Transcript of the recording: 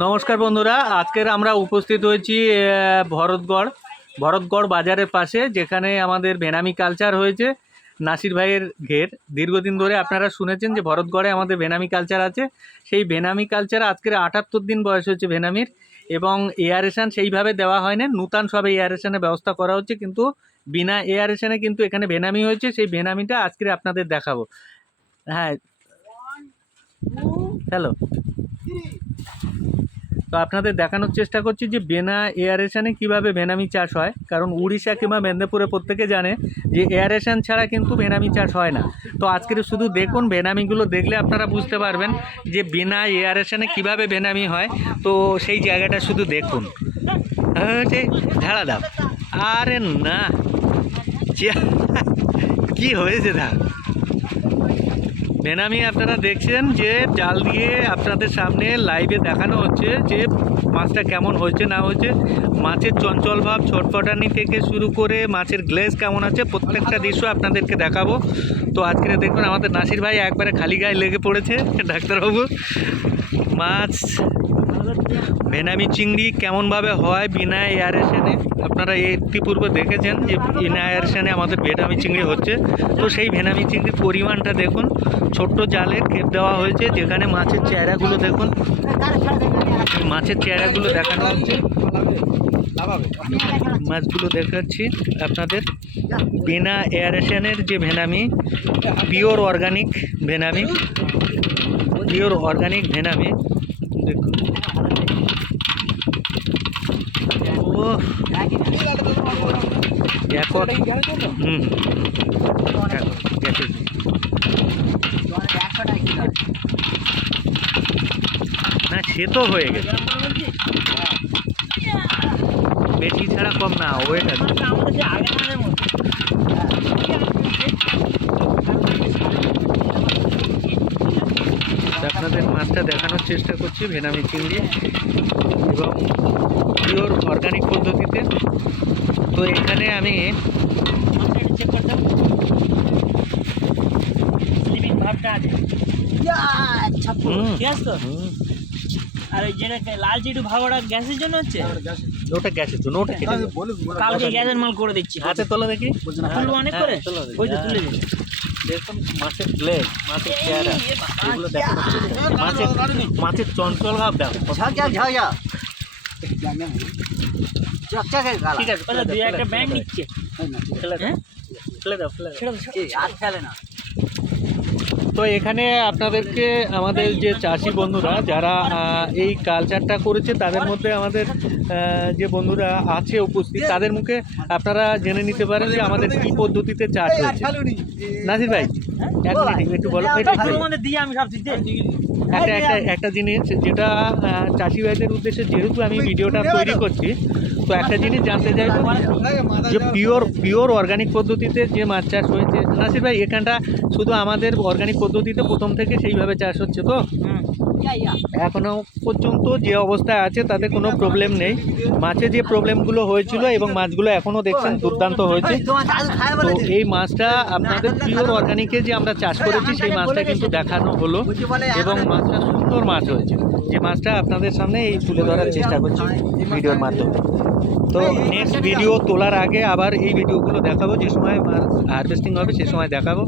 নমস্কার বন্ধুরা, আজকের আমরা উপস্থিত হয়েছি ভরতগড় বাজারের পাশে, যেখানে আমাদের বেনামি কালচার হয়েছে। নাসির ভাইয়ের ঘের দীর্ঘদিন ধরে আপনারা শুনেছেন যে ভরতগড়ে আমাদের বেনামি কালচার আছে। সেই বেনামি কালচার আজকের ৭৮ দিন বয়স হচ্ছে বেনামির, এবং এয়ারেশন সেইভাবে দেওয়া হয় না, নূতন সবে এয়ারেশনের ব্যবস্থা করা হচ্ছে, কিন্তু বিনা এয়ারেশনে কিন্তু এখানে বেনামি হয়েছে। সেই বেনামিটা আজকে আপনাদের দেখাবো। হ্যাঁ, হ্যালো, তো আপনাদের দেখানোর চেষ্টা করছি যে বিনা এয়ারেশনে কিভাবে বেনামি চাষ হয়। কারণ উড়িষ্যা কিংবা মেদিনীপুরে প্রত্যেকে জানে যে এয়ারেশন ছাড়া কিন্তু বেনামি চাষ হয় না। তো আজকের শুধু দেখুন, বেনামিগুলো দেখলে আপনারা বুঝতে পারবেন যে বিনা এয়ারেশনে কিভাবে বেনামি হয়। তো সেই জায়গাটা শুধু দেখুন। ঝাড়া দাও, আরে না, কি হয়েছে ধান বেনামি আপনারা দেখছেন যে জাল দিয়ে আপনাদের সামনে লাইভে দেখানো হচ্ছে যে মাছটা কেমন হয়েছে না হয়েছে। মাছের চঞ্চল ভাব, ছটফটানি থেকে শুরু করে মাছের গ্লেজ কেমন আছে, প্রত্যেকটা দৃশ্য আপনাদেরকে দেখাবো। তো আজকে দেখুন আমাদের নাসির ভাই একবারে খালি গায়ে লেগে পড়েছে। ডাক্তারবাবু, মাছ বেনামি চিংড়ি কেমনভাবে হয় বিনা এয়ারেশনে, আপনারা ইতিপূর্বে দেখেছেন যে বিনা এয়ারেশনে আমাদের বেনামি চিংড়ি হচ্ছে। তো সেই বেনামি চিংড়ির পরিমাণটা দেখুন। ছোট্ট জালে খেপ দেওয়া হয়েছে, যেখানে মাছের চেহারাগুলো দেখুন, মাছের চেহারাগুলো দেখানো হচ্ছে। মাছগুলো দেখাচ্ছি আপনাদের। বিনা এয়ারেশনের যে vannamei, pure organic vannamei, pure organic vannamei দেখুন। ও না, সে তো হয়ে গেছে, বেশি ছাড়া কম না, ওয়েট আছে। আপনাদের মাছটা দেখানোর চেষ্টা করছি, ভেনামি চিংড়ি এবং পিওর অর্গানিক পদ্ধতিতে। তো এখানে আমি আর ওই যেটা লাল চিটু ভাগোটা গ্যাসের জন্য হচ্ছে, ওটা গ্যাসের জন্য, ওটা কালকে গ্যাসের মাল করে দিচ্ছি। হাতে তোলা দেখি, তুলবো অনেক করে, ওই তো তুলে দিচ্ছি। দেখুন মাছের গ্লেজ, মাছের চেহারা, এগুলো দেখো, মাছের চঞ্চল ভাব দেখো। ঠিক আছে, দুই একটা ব্যান্ড নিচ্ছে, ফেলে দাও, ফেলে না। তো এখানে আপনাদেরকে আমাদের যে চাষি বন্ধুরা যারা এই কালচারটা করেছে, তাদের মধ্যে আমাদের যে বন্ধুরা আছে উপস্থিত, তাদের মুখে আপনারা জেনে নিতে পারেন যে আমাদের কি পদ্ধতিতে চাষ হয়েছে। নাসির ভাই, এক মিনিট একটু বলো। একটা জিনিস যেটা চাষি ভাইদের উদ্দেশ্যে, যেহেতু আমি ভিডিওটা তৈরি করছি, তো একটা জিনিস জানতে চাইবো যে পিওর অর্গানিক পদ্ধতিতে যে মাছ চাষ হয়েছে। নাসির ভাই, এখানটা শুধু আমাদের অর্গানিক পদ্ধতিতে প্রথম থেকে সেইভাবে চাষ হচ্ছে, তো এখনো পর্যন্ত যে অবস্থায় আছে তাতে কোনো প্রবলেম নেই। মাছে যে প্রবলেমগুলো হয়েছিল এবং মাছগুলো এখনও দেখছেন দুর্দান্ত হয়েছে। তো এই মাছটা আপনাদের পিওর অর্গানিকে যে আমরা চাষ করেছি, সেই মাছটা কিন্তু দেখানো হলো, এবং মাছটা সুন্দর মাছ হয়েছে, যে মাছটা আপনাদের সামনে এই তুলে ধরার চেষ্টা করছি ভিডিওর মাধ্যমে। তো নেক্সট ভিডিও তোলার আগে আবার এই ভিডিওগুলো দেখাবো, যে সময় হারভেস্টিং হবে সে সময় দেখাবো।